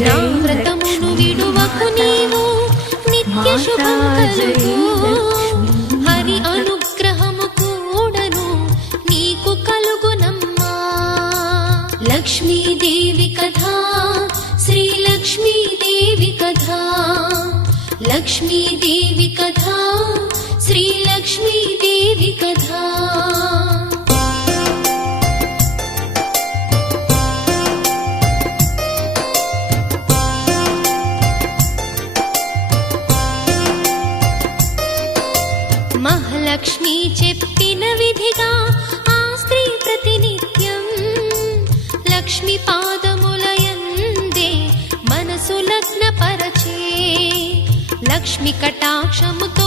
నా వ్రతమును విడువకు నీవు నిత్య శుభం కలుగు హరి అనుగ్రహము కూడను నీకు కలుగునమ్మా లక్ష్మీదేవి కథా శ్రీ లక్ష్మీదేవి కథా లక్ష్మీదేవి కథా శ్రీ లక్ష్మీదేవి కథా మహాలక్ష్మి చెప్పిన విధిగా ఆ స్త్రీ ప్రతినిత్యం లక్ష్మి పాదములయందే మనసు లగ్నపరచే లక్ష్మి కటాక్షముతో